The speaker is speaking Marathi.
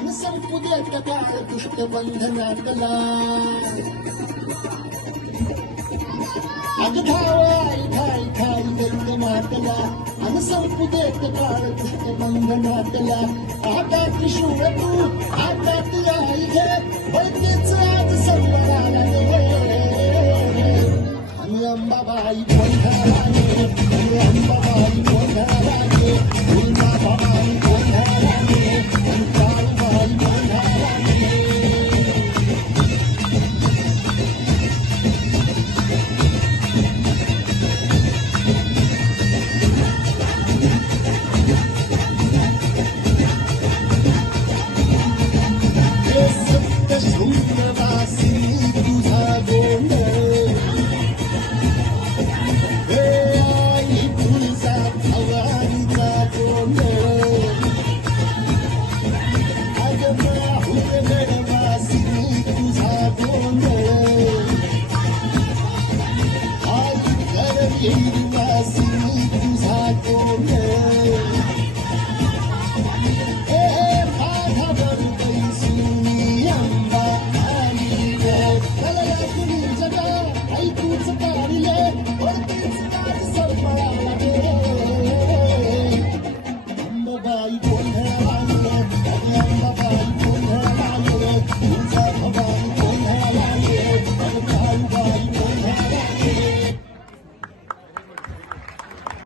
अन संपू देत काळ दुष्ट बंधनातला अग धावाय धाय धाय दैत मातला अन संपू देत काळ दुष्ट बंधनातला आता त्रिशूळ तू आता ती आई घे वैद्यच आज संबराला आणि अंबाबाई बोलधाराने आणि अंबाबाई बोलधाराने अंबाबाई बोलधाराने आणि काळूबाई बोलधाराने शून्यवासी तुझा गोंधळ हे आई तुळजा भवानीचा गोंधळ अग माहुरगडवासी तुझा गोंधळ आई करवीरवासी तुझा गोंधळ I